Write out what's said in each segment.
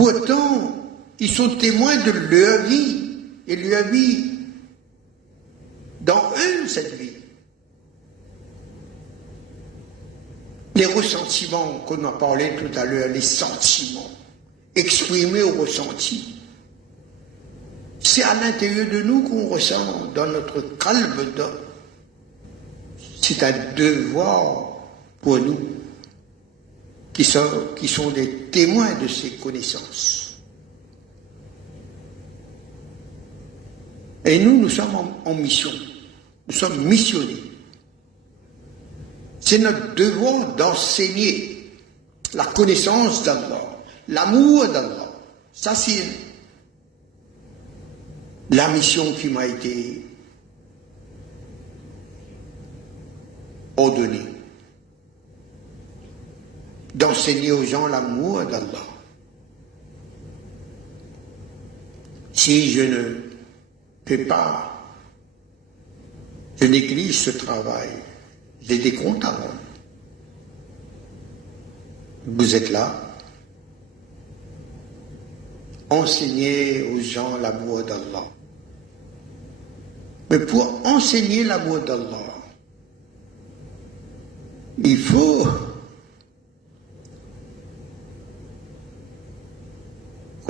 Pourtant, ils sont témoins de leur vie, et leur vie dans eux, cette vie. Les ressentiments qu'on a parlé tout à l'heure, les sentiments, exprimés au ressenti, c'est à l'intérieur de nous qu'on ressent, dans notre calme d'homme. C'est un devoir pour nous, qui sont des témoins de ces connaissances. Et nous sommes en mission. Nous sommes missionnés. C'est notre devoir d'enseigner la connaissance d'Allah, l'amour d'Allah. Ça, c'est la mission qui m'a été ordonnée. D'enseigner aux gens l'amour d'Allah. Si je ne fais pas, je néglige ce travail, j'ai des comptes à rendre. Vous êtes là, enseignez aux gens l'amour d'Allah. Mais pour enseigner l'amour d'Allah, il faut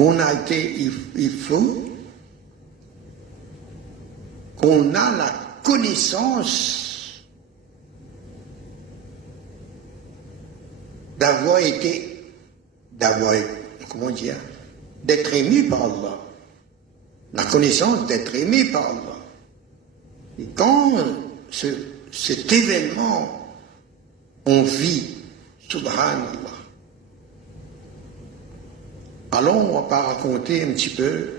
il faut qu'on a la connaissance comment dire, d'être aimé par Allah. La connaissance d'être aimé par Allah. Et quand cet événement, on vit, subhanallah, alors on va pas raconter un petit peu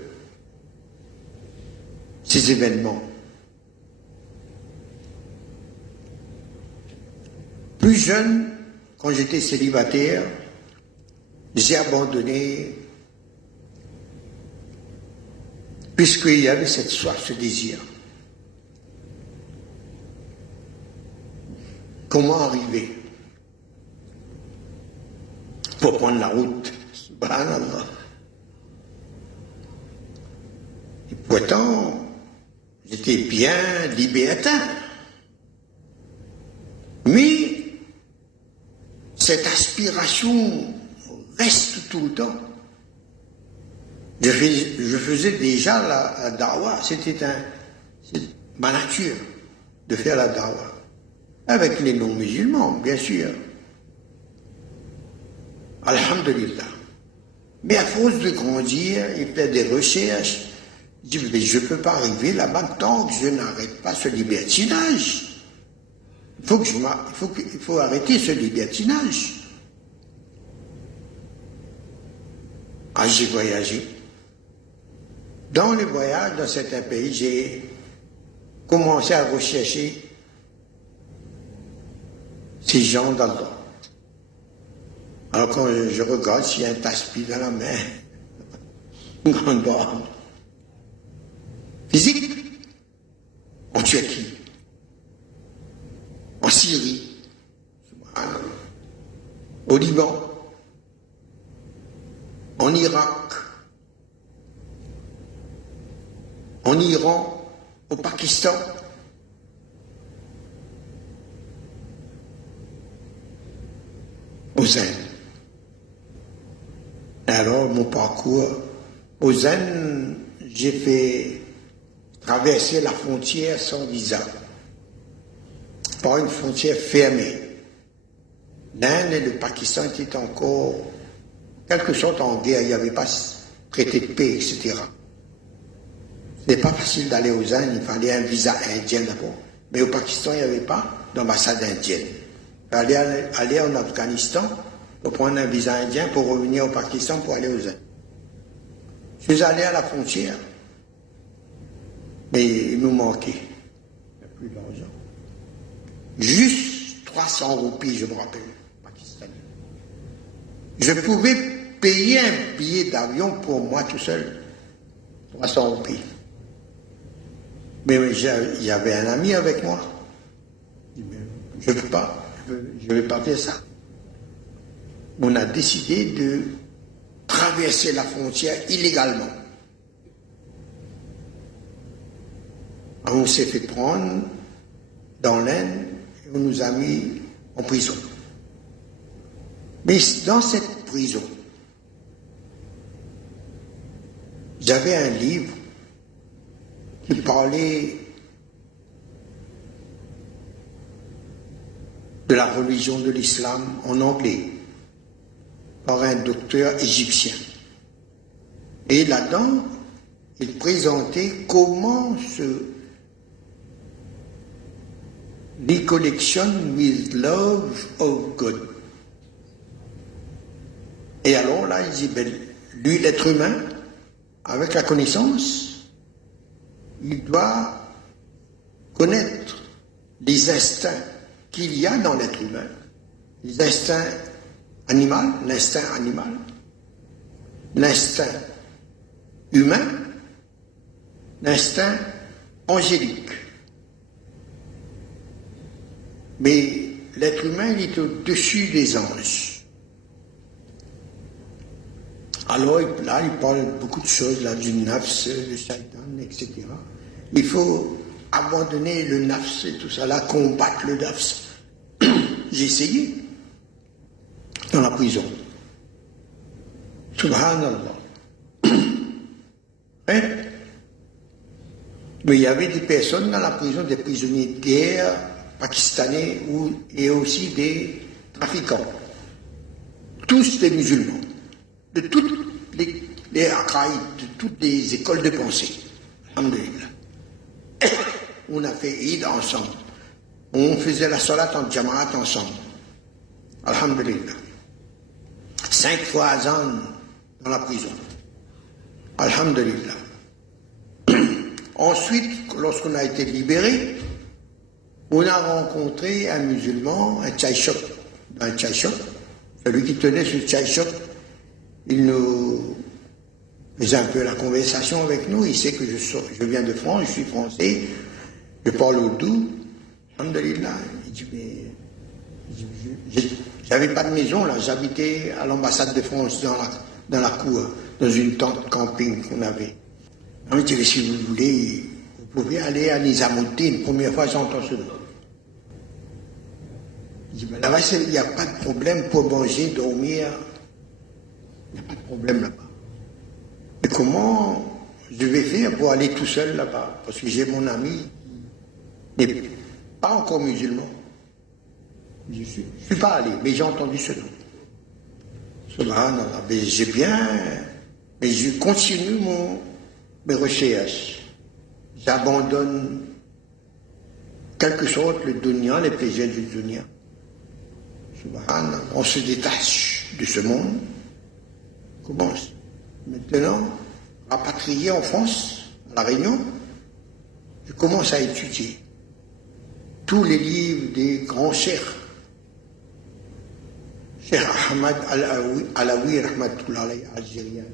ces événements. Plus jeune, quand j'étais célibataire, j'ai abandonné puisqu'il y avait cette soif, ce désir. Comment arriver pour prendre la route? Subhanallah. Et pourtant, j'étais bien libertin. Mais cette aspiration reste tout le temps. Je faisais déjà la dawa, c'était ma nature de faire la dawa. Avec les non-musulmans, bien sûr. Alhamdulillah. Mais à force de grandir et faire des recherches, je dis, mais je ne peux pas arriver là-bas tant que je n'arrête pas ce libertinage. Il faut arrêter ce libertinage. Ah, j'ai voyagé. Dans les voyages dans certains pays, j'ai commencé à rechercher ces gens d'Allah. Alors quand je regarde s'il y a un tasbih dans la main, une grande barbe, physique, en Turquie, en Syrie, au Liban, en Irak, en Iran, au Pakistan, aux Indes. Alors, mon parcours aux Indes, j'ai fait traverser la frontière sans visa, par une frontière fermée. L'Inde et le Pakistan étaient encore, quelque sorte, en guerre, il n'y avait pas traité de paix, etc. Ce n'est pas facile d'aller aux Indes, il fallait un visa indien d'abord. Mais au Pakistan, il n'y avait pas d'ambassade indienne. Il fallait aller en Afghanistan pour prendre un visa indien pour revenir au Pakistan pour aller aux Indes. Je suis allé à la frontière, mais il nous manquait. Il n'y a plus d'argent. Juste 300 roupies, je me rappelle, pakistanais. Je pouvais payer un billet d'avion pour moi tout seul. 300 roupies. Mais il y avait un ami avec moi. Je ne peux pas, je ne vais pas faire ça. On a décidé de travailler traversé la frontière illégalement. On s'est fait prendre dans l'Inde et on nous a mis en prison. Mais dans cette prison, j'avais un livre qui parlait de la religion de l'islam en anglais par un docteur égyptien. Et là-dedans, il présentait comment se reconnection with love of God. Et alors là, il dit, lui, l'être humain, avec la connaissance, il doit connaître les instincts qu'il y a dans l'être humain, les instincts animaux, l'instinct animal, l'instinct humain, l'instinct angélique. Mais l'être humain, il est au-dessus des anges. Alors là, il parle beaucoup de choses, là, du nafs, du shaitan, etc. Il faut abandonner le nafs et tout ça, là, combattre le nafs. J'ai essayé dans la prison. Subhanallah. Hein? Mais il y avait des personnes dans la prison, des prisonniers de guerre pakistanais et aussi des trafiquants. Tous des musulmans, de toutes les Aqaïd, de toutes les écoles de pensée. Alhamdulillah. On a fait Eid ensemble. On faisait la salat en jamaat ensemble. Alhamdulillah. 5 fois azan dans la prison. Alhamdulillah. Ensuite, lorsqu'on a été libéré, on a rencontré un musulman, un chai shop, celui qui tenait ce chai shop. Il nous faisait un peu la conversation avec nous. Il sait que je viens de France, je suis français, je parle ourdou. Alhamdulillah. Il dit, mais j'avais pas de maison là, j'habitais à l'ambassade de France dans la cour, dans une tente camping qu'on avait. Alors, il dit, si vous voulez, vous pouvez aller à Nizamuddin. Première fois j'entends ce nom. Il dit, là-bas, il n'y a pas de problème pour manger, dormir. Il n'y a pas de problème là-bas. Mais comment je vais faire pour aller tout seul là-bas? Parce que j'ai mon ami qui n'est pas encore musulman. Je ne suis pas allé, mais j'ai entendu ce nom. Subhanallah, mais j'ai bien, mais je continue mes recherches. J'abandonne quelque sorte le dunya, les plaisirs du dunya. Subhanallah, on se détache de ce monde. Commence. Maintenant, rapatrié en France, à La Réunion, je commence à étudier tous les livres des grands cheikhs. Cheikh Ahmad Alaoui, rahmatullah alayhi, algérien,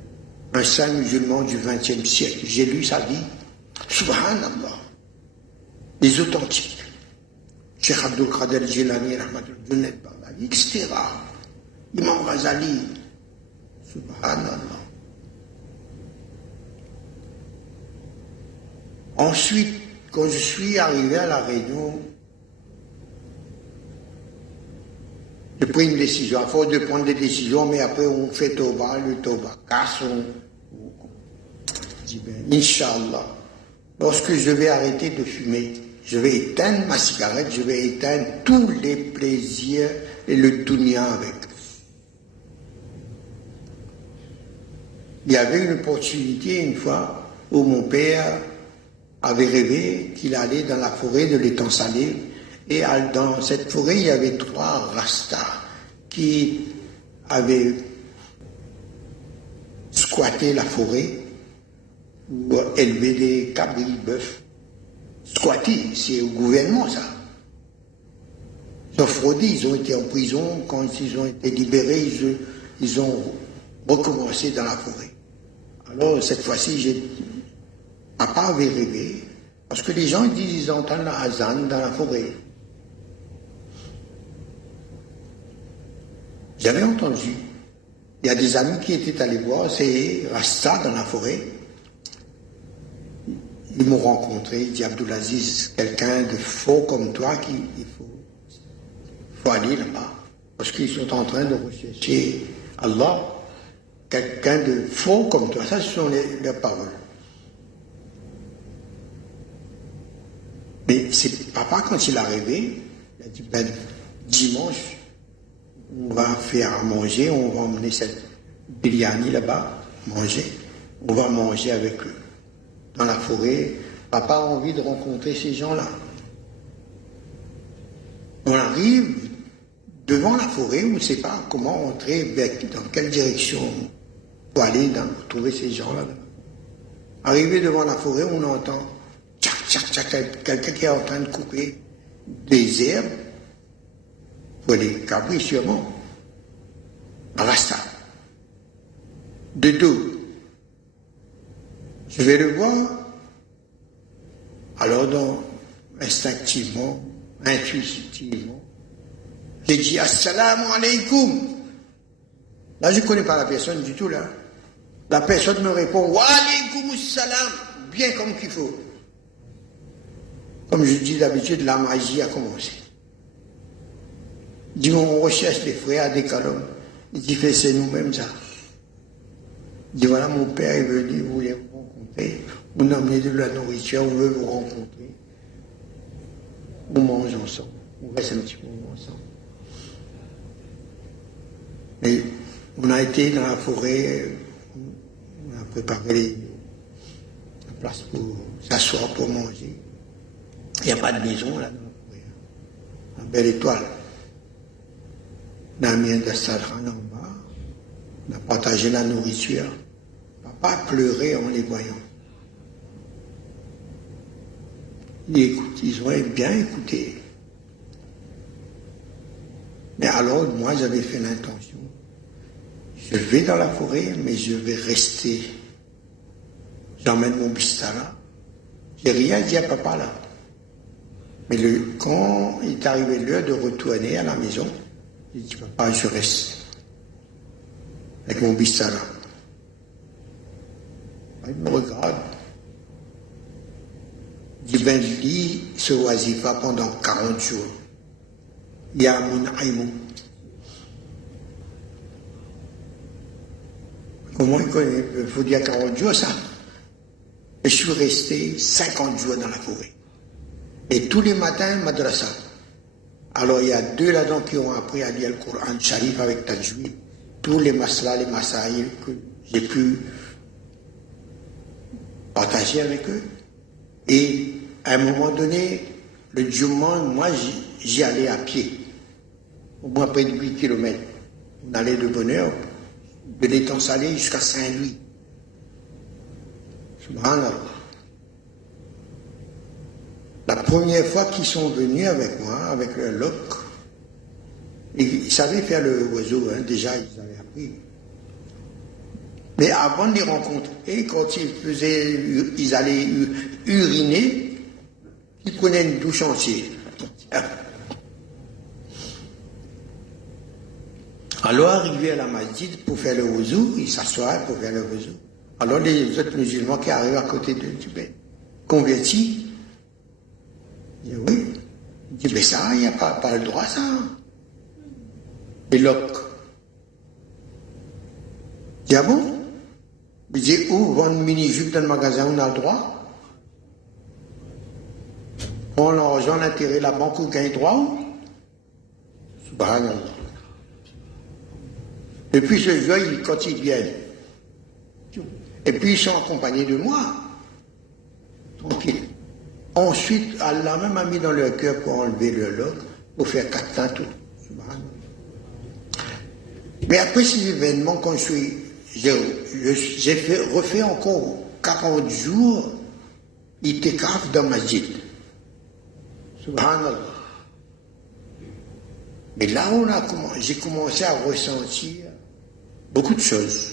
un saint musulman du XXe siècle. J'ai lu sa vie. Subhanallah. Les authentiques. Cheikh Abdul Qadir Jilani, rahmatullah, Junaid Baghdadi, etc. Imam Ghazali. Subhanallah. Ensuite, quand je suis arrivé à La Réunion, j'ai pris une décision. À force de prendre des décisions, mais après on fait Toba, le Toba casse. Je dis, Inch'Allah, lorsque je vais arrêter de fumer, je vais éteindre ma cigarette, je vais éteindre tous les plaisirs et le dunya avec. Il y avait une opportunité une fois où mon père avait rêvé qu'il allait dans la forêt de l'étang Salé, et dans cette forêt il y avait 3 rastas qui avaient squatté la forêt pour élever des cabris, bœufs. Squatté, c'est au gouvernement ça. Ils ont fraudé, ils ont été en prison, quand ils ont été libérés, ils ont recommencé dans la forêt. Alors cette fois-ci, papa avait rêvé, parce que les gens disent ils entendent la azan dans la forêt. J'avais entendu. Il y a des amis qui étaient allés voir, c'est Rasta dans la forêt. Ils m'ont rencontré, ils disent Abdulaziz, quelqu'un de faux comme toi, il faut aller là-bas. Parce qu'ils sont en train de rechercher Allah. Quelqu'un de faux comme toi, ça ce sont leurs paroles. Mais c'est papa, quand il est arrivé, il a dit, ben, dimanche, on va faire à manger, on va emmener cette biryani là-bas, manger. On va manger avec eux. Dans la forêt, papa a envie de rencontrer ces gens-là. On arrive devant la forêt, on ne sait pas comment entrer, dans quelle direction pour aller trouver ces gens-là. Arrivé devant la forêt, on entend tchac, tchac, tchac, quelqu'un qui est en train de couper des herbes pour les cabris, sûrement. Rasta. De dos. Je vais le voir. Alors, instinctivement, intuitivement, j'ai dit Assalamu alaikum. Là, je ne connais pas la personne du tout, là. La personne me répond Wa alaikum salam, bien comme qu'il faut. Comme je dis d'habitude, la magie a commencé. Il dit on recherche des frères, des calomnes. Il dit c'est nous-mêmes ça. Il dit voilà, mon père est venu, il voulait vous rencontrer. On a amené de la nourriture, on veut vous rencontrer. On mange ensemble. On reste un petit peu ensemble. Et on a été dans la forêt, on a préparé la place pour s'asseoir, pour manger. Il n'y a pas de maison là dans la forêt. Une belle étoile. On a mis un d'Astadran en bas. On a partagé la nourriture. Papa pleurait en les voyant. Ils ont bien écouté. Mais alors, moi, j'avais fait l'intention. Je vais dans la forêt, mais je vais rester. J'emmène mon bistara. J'ai rien dit à papa là. Mais quand il est arrivé l'heure de retourner à la maison, j'ai dit, papa, je reste. Avec mon bistara. Il me regarde. Il dit, ben, lis ce wazifa pendant 40 jours. Il y a mon aïmou. Comment il connaît? Il faut dire 40 jours, ça. Et je suis resté 50 jours dans la forêt. Et tous les matins, madrasa. Alors, il y a 2 là-dedans qui ont appris à lire le Coran Sharif avec Tajwid. Tous les maslas, les masaïl que j'ai pu partager avec eux. Et à un moment donné, le Jum'an, moi, j'y allais à pied. Au moins près de 8 km. On allait de bonne heure, de l'étang salé jusqu'à Saint-Louis. Subhanallah. La première fois qu'ils sont venus avec moi, avec le loc, ils savaient faire le oiseau, hein, déjà ils avaient appris. Mais avant de les rencontrer, quand ils allaient uriner, ils prenaient une douche entière. Alors, arrivé à la masjid pour faire le ouzou, ils s'assoient pour faire le ouzou. Alors, les autres musulmans qui arrivent à côté d'eux disent, ben, convertis. Il dit, oui. Il dit, mais ça, il n'y a pas le droit, ça. Et l'autre. Il dit, ah bon? Il dit, où vendre mini-jupe dans le magasin, on a le droit? Prends l'argent, l'intérêt, la banque, on gagne droit? Subhanallah. Et puis ce jour, quand ils viennent, et puis ils sont accompagnés de moi, tranquille. Ensuite, Allah même a mis dans leur cœur pour enlever le loc, pour faire 4 temps tout. Mais après ces événements, quand j'ai refait encore 40 jours, itikaf dans ma gîte. Subhanallah. Mais là, j'ai commencé à ressentir beaucoup de choses.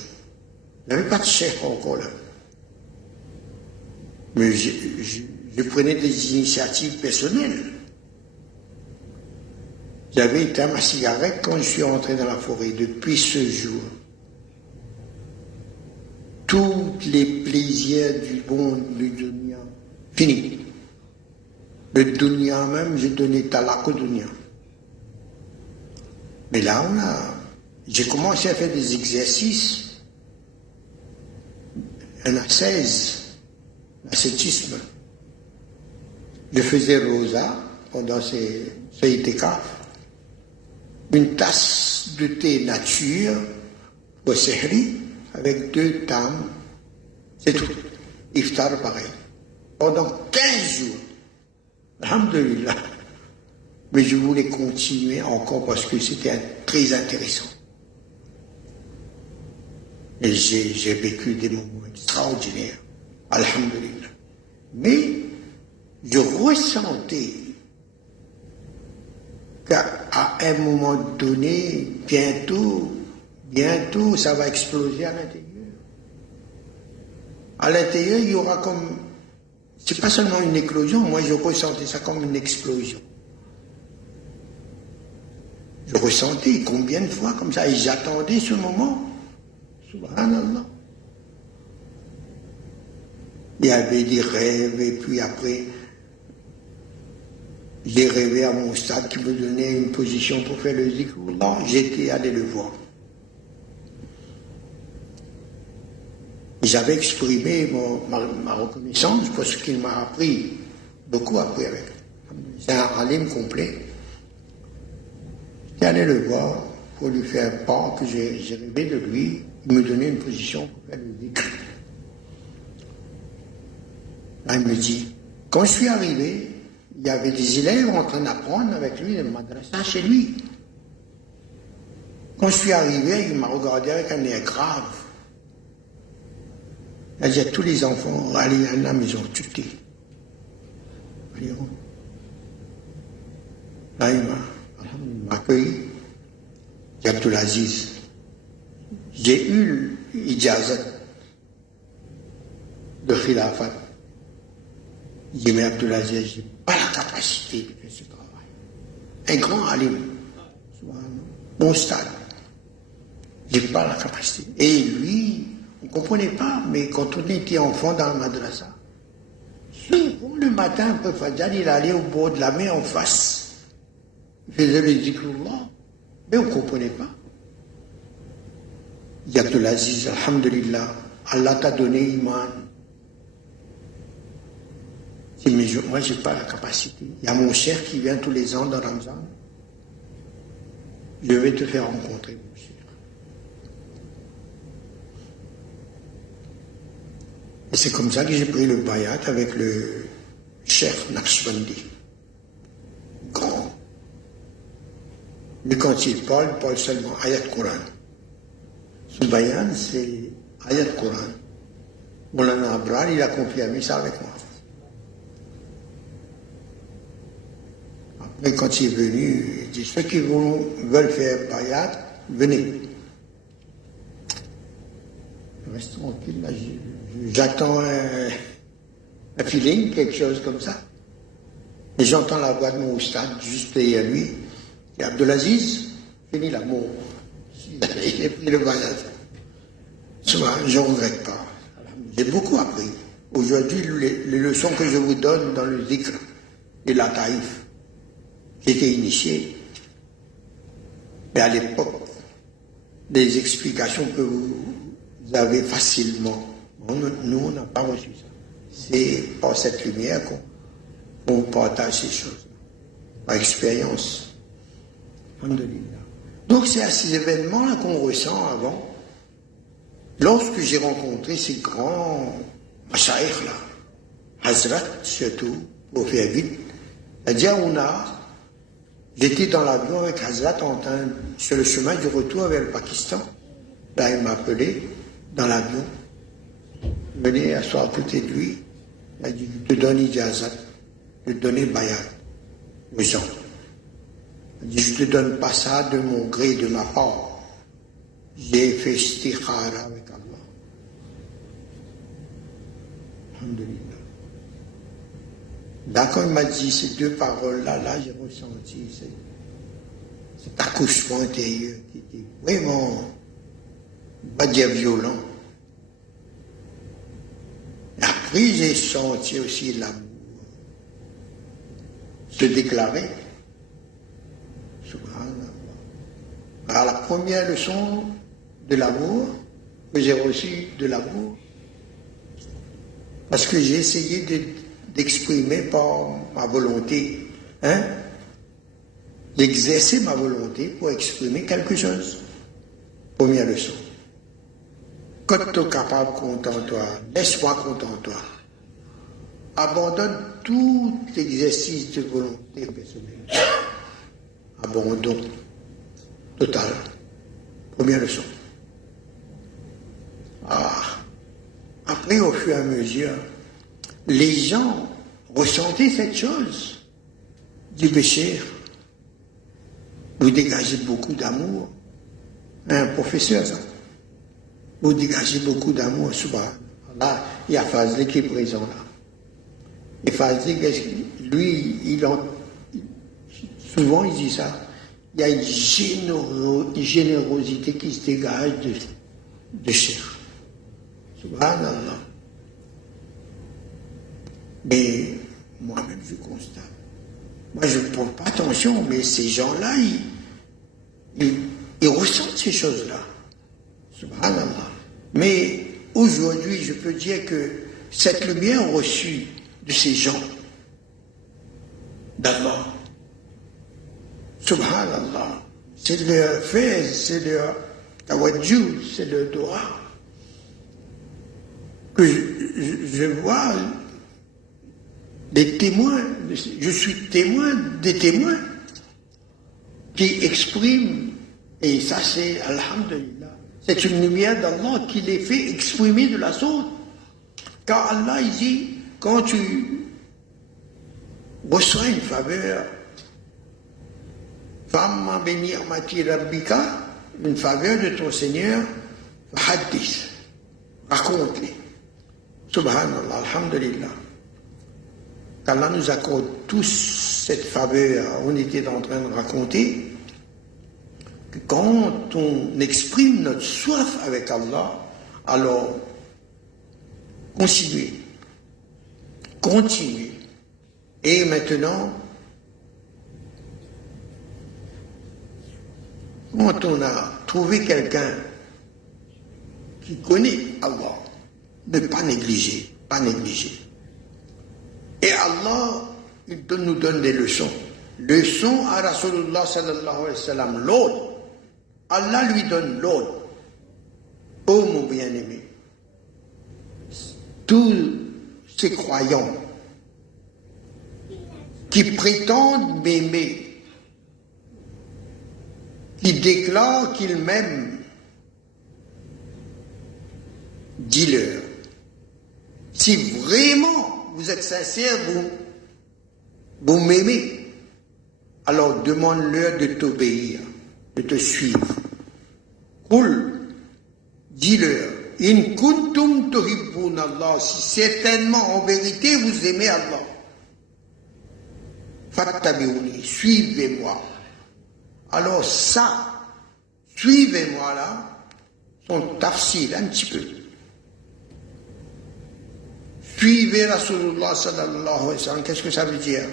Il n'y avait pas de chef encore là. Mais je prenais des initiatives personnelles. J'avais éteint ma cigarette quand je suis rentré dans la forêt. Depuis ce jour, tous les plaisirs du monde, du dunya, fini. Le dunya même, j'ai donné talak au dunya. Mais là, j'ai commencé à faire des exercices, un ascétisme. Je faisais rosa pendant ces itikaf, une tasse de thé nature au sehri avec 2 tames, c'est tout. Iftar pareil. Pendant 15 jours. Alhamdulillah. Mais je voulais continuer encore parce que c'était très intéressant. Et j'ai vécu des moments extraordinaires. Alhamdulillah. Mais je ressentais qu'à un moment donné, bientôt, ça va exploser à l'intérieur. À l'intérieur, il y aura comme... C'est pas seulement une éclosion, moi je ressentais ça comme une explosion. Je ressentais combien de fois comme ça, et j'attendais ce moment. Subhanallah. Il y avait des rêves, et puis après, j'ai rêvé à mon stade qui me donnait une position pour faire le zikrullah. J'étais allé le voir. J'avais exprimé ma reconnaissance pour ce qu'il m'a appris, beaucoup appris avec. C'est un alim complet. J'étais allé le voir pour lui faire part que j'ai rêvé de lui. Il me donnait une position pour faire le zikr. Là, il me dit, quand je suis arrivé, il y avait des élèves en train d'apprendre avec lui le madrasa chez lui. Quand je suis arrivé, il m'a regardé avec un air grave. Il a dit à tous les enfants, allez à la maison, tuté. Là, il m'a accueilli. J'ai dit Abdulaziz, j'ai eu l'ijazat de khilafat. J'ai dit, mais Abdulaziz, je n'ai pas la capacité de faire ce travail. Un grand alim, bon stade. Je n'ai pas la capacité. Et lui, on ne comprenait pas, mais quand on était enfant dans le madrasa, souvent le matin, après Fajr, il allait au bord de la mer en face. Il faisait le zikrullah, mais on ne comprenait pas. Il dit Abdulaziz, alhamdulillah, Allah t'a donné iman. Il dit, mais moi, je n'ai pas la capacité. Il y a mon cher qui vient tous les ans dans Ramzan. Je vais te faire rencontrer, mon cher. Et c'est comme ça que j'ai pris le bayat avec le chef Naqshbandi. Grand. Mais quand il parle seulement ayat Coran. Ce bayat, c'est ayat Coran. Moulana Abrar, il a confirmé ça avec moi. Après, quand il est venu, il dit, ceux qui veulent faire bayat, venez. Reste tranquille, là, j'attends un feeling, quelque chose comme ça. Et j'entends la voix de mon oustad juste derrière lui. Et Abdelaziz, fini l'amour. Il a pris le bayat. Je ne regrette pas. J'ai beaucoup appris. Aujourd'hui, les leçons que je vous donne dans le zikr et la taïf, j'étais initié. Mais à l'époque, des explications que vous avez facilement. Nous, on n'a pas reçu ça. C'est par cette lumière qu'on partage ces choses. Par expérience. Alhamdulillah. Donc c'est à ces événements-là qu'on ressent avant. Lorsque j'ai rencontré ces grands machaïkhs-là, Hazrat surtout, pour faire vite, à Djaouna, j'étais dans l'avion avec Hazrat sur le chemin du retour vers le Pakistan. Là, il m'a appelé dans l'avion. Venez asseoir à côté de lui. Il a dit, je te donne ijazat, je te donne bayat aux gens. Il a dit, je ne te donne pas ça de mon gré, de ma part. J'ai fait istikhara avec Allah. Alhamdulillah. Là, quand il m'a dit ces deux paroles-là, j'ai ressenti cet accouchement intérieur qui était vraiment, pas dire violent, Après, j'ai senti aussi l'amour se déclarer. Subhanallah. Alors, la première leçon de l'amour que j'ai reçue de l'amour, parce que j'ai essayé d'exprimer par ma volonté, d'exercer ma volonté pour exprimer quelque chose. Première leçon. Quand tu es capable, contente-toi. Laisse-moi contente-toi. Abandonne tout exercice de volonté personnelle. Abandon total. Première leçon. Après, au fur et à mesure, les gens ressentaient cette chose du péché. Vous dégagez beaucoup d'amour. Un professeur, ça. Vous dégagez beaucoup d'amour. Là, il y a Fazli qui est présent là. Et Fazli, lui, souvent il dit ça. Il y a une générosité qui se dégage de Cheikh. Subhanallah. Mais moi-même, je constate. Moi, je ne prends pas attention, mais ces gens-là, ils ressentent ces choses-là. Subhanallah. Mais aujourd'hui, je peux dire que cette lumière reçue de ces gens d'Allah, Subhanallah, c'est leur fez, c'est leur tawadjou, c'est leur dua, que je vois des témoins, je suis témoin des témoins qui expriment, et ça c'est Alhamdulillah, c'est une lumière d'Allah qui les fait exprimer de la sorte. Car Allah il dit, quand tu reçois une faveur, Famma bénir mati rabbika, une faveur de ton Seigneur, hadith, raconte-les. Subhanallah, alhamdulillah. qu'Allah nous accorde tous cette faveur. On était en train de raconter que quand on exprime notre soif avec Allah, alors continuez. Et maintenant, quand on a trouvé quelqu'un qui connaît Allah, ne pas négliger. Et Allah, il nous donne des leçons. Leçons à Rasulullah sallallahu alayhi wa sallam, l'ordre. Allah lui donne l'ordre. Oh mon bien-aimé, tous ces croyants qui prétendent m'aimer, qui déclarent qu'ils m'aiment, dis-leur, si vraiment vous êtes sincères, vous m'aimez, alors demande-leur de t'obéir, de te suivre. Qul, dis-leur, in kuntum tuhibbuna Allah, si certainement en vérité vous aimez Allah, fattabi'uni, suivez-moi. Alors ça, suivez-moi là, son tafsir un petit peu. Suivez Rasulullah sallallahu alayhi wa sallam, qu'est-ce que ça veut dire?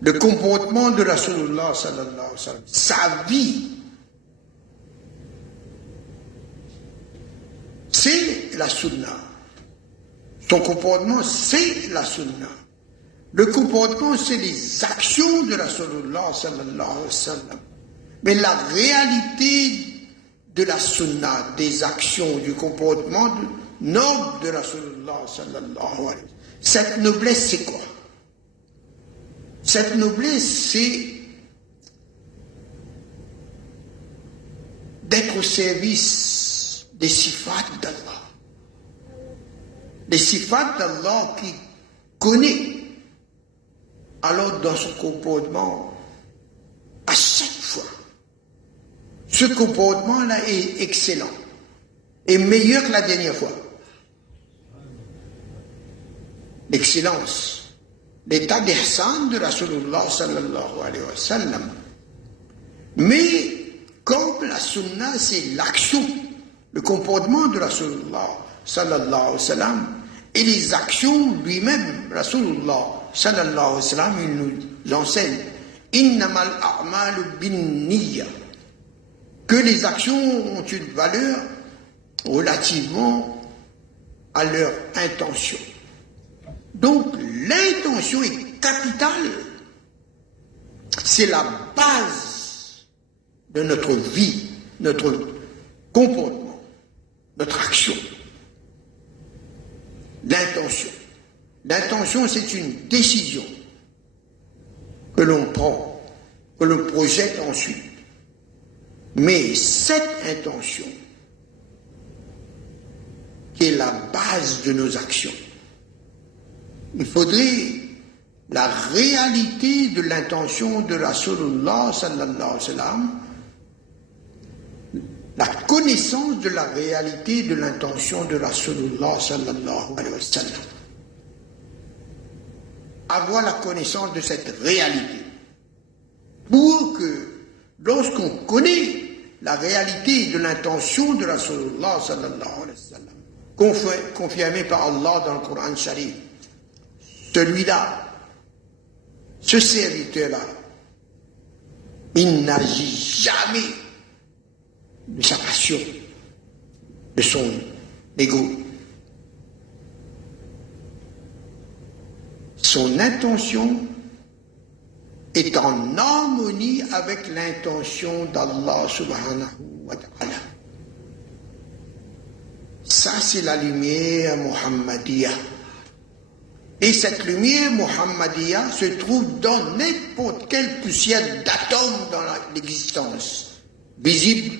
Le comportement de Rasulullah sallallahu alayhi wa sallam, sa vie, c'est la sunna. Son comportement, c'est la sunna. Le comportement, c'est les actions de Rasulullah sallallahu alayhi wa sallam. Mais la réalité de la sunna, des actions, du comportement noble de Rasulullah sallallahu alayhi wa sallam, cette noblesse, c'est quoi? Cette noblesse, c'est d'être au service des sifat d'Allah. Les sifat d'Allah qui connaît. Alors dans son comportement, à chaque fois, ce comportement-là est excellent et meilleur que la dernière fois. L'excellence, l'état d'ihsan de Rasulullah sallallahu alayhi wa sallam. Mais comme la sunna, c'est l'action, le comportement de Rasulullah sallallahu alayhi wa sallam, Et les actions, lui-même, Rasulullah sallallahu alayhi wa sallam, il nous enseigne innamal a'malu bin-niyya, que les actions ont une valeur relativement à leur intention. Donc l'intention est capitale, c'est la base de notre vie, notre comportement, notre action. L'intention. L'intention, c'est une décision que l'on prend, que l'on projette ensuite. Mais cette intention, qui est la base de nos actions, il faudrait la réalité de l'intention de Rasulullah sallallahu alayhi wa sallam, la connaissance de la réalité de l'intention de Rasulullah sallallahu alayhi wa sallam. Avoir la connaissance de cette réalité. Pour que, lorsqu'on connaît la réalité de l'intention de Rasulullah sallallahu alayhi wa sallam, confirmée par Allah dans le Coran Sharif, celui-là, ce serviteur-là, il n'agit jamais de sa passion, de son ego. Son intention est en harmonie avec l'intention d'Allah subhanahu wa ta'ala. Ça, c'est la lumière muhammadiyya. Et cette lumière muhammadiyya se trouve dans n'importe quelle poussière d'atomes dans l'existence, visible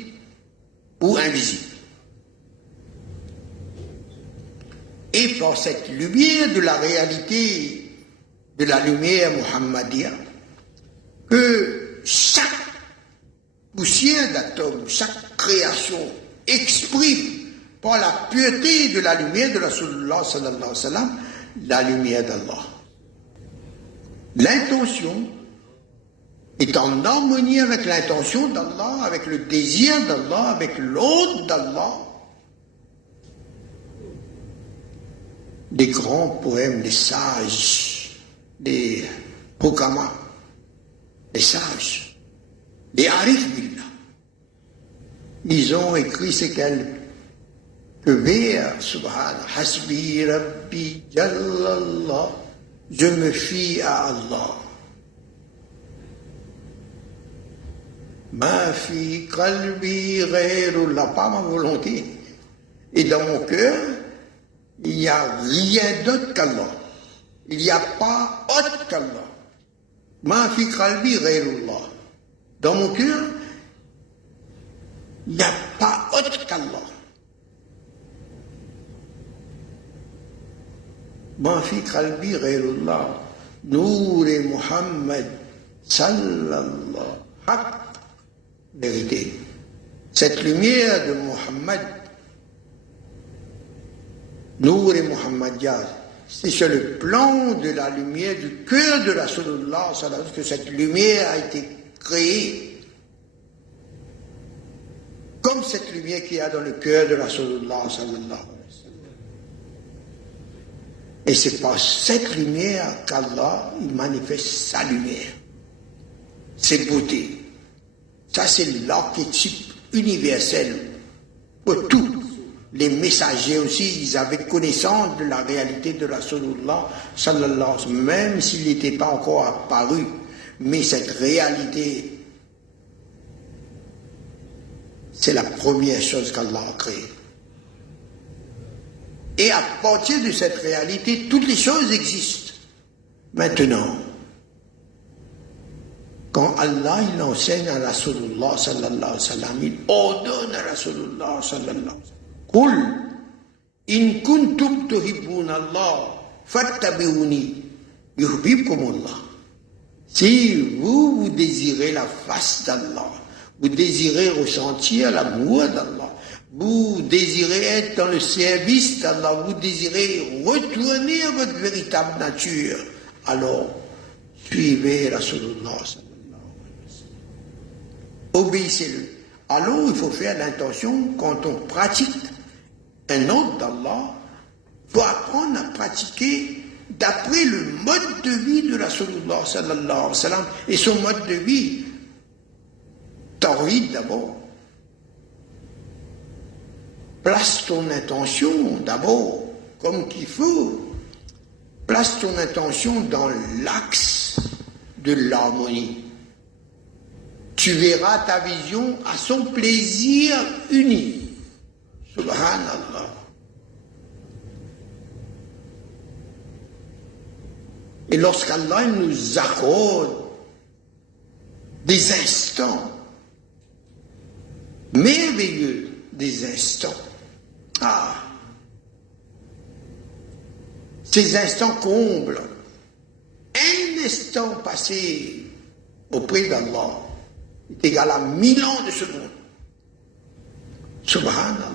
ou invisible. Et par cette lumière de la réalité de la lumière muhammadiyya, que chaque poussière d'atomes, chaque création exprime par la pureté de la lumière de Rasulullah sallallahu alayhi wa sallam, la lumière d'Allah. L'intention est en harmonie avec l'intention d'Allah, avec le désir d'Allah, avec l'ordre d'Allah. Des grands poèmes des sages, des Hukama, des sages, des Arif Billah. Ils ont écrit ces quelques vers, subhanallah, hasbi rabbi jallallah, je me fie à Allah. Ma fi qalbi ghayrullah, pas ma volonté. Et dans mon cœur, il n'y a rien d'autre qu'Allah. Il n'y a pas autre qu'Allah. Ma fi qalbi ghayrullah. Dans mon cœur, il n'y a pas autre qu'Allah. Ma fi qalbi ghayrullah. Nour et Muhammad sallallahu haq. Vérité. Cette lumière de Muhammad, Nour et Muhammadiyya, c'est sur le plan de la lumière du cœur de Rasulullah sallallahu alayhi wa sallam que cette lumière a été créée. Comme cette lumière qu'il y a dans le cœur de Rasulullah sallallahu alayhi wa sallam. Et c'est par cette lumière qu'Allah manifeste sa lumière, ses beautés. Ça, c'est l'archétype universel pour tous. Les messagers aussi, ils avaient connaissance de la réalité de Rasulullah sallallahu alayhi wa sallam, même s'il n'était pas encore apparu. Mais cette réalité, c'est la première chose qu'Allah a créée. Et à partir de cette réalité, toutes les choses existent. Maintenant, quand Allah il enseigne à Rasulullah sallallahu alayhi wa sallam, il ordonne à Rasulullah sallallahu alayhi wa sallam, Qul in kuntum tuhibbuna Allah fattabi'uni yuhibbukumullah. Si vous désirez la face d'Allah, vous désirez ressentir l'amour d'Allah, vous désirez être dans le service d'Allah, vous désirez retourner à votre véritable nature, alors suivez Rasulullah. Obéissez-le. Alors il faut faire l'intention quand on pratique un ordre d'Allah, il pour apprendre à pratiquer d'après le mode de vie de Rasulullah sallallahu alayhi wa sallam. Et son mode de vie, tawhid d'abord. Place ton intention d'abord comme qu'il faut. Place ton intention dans l'axe de l'harmonie. Tu verras ta vision à son plaisir uni. Subhanallah. Et lorsqu'Allah nous accorde des instants merveilleux, des instants, ces instants comblent un instant passé auprès d'Allah est égal à 1000 ans de secondes. Subhanallah.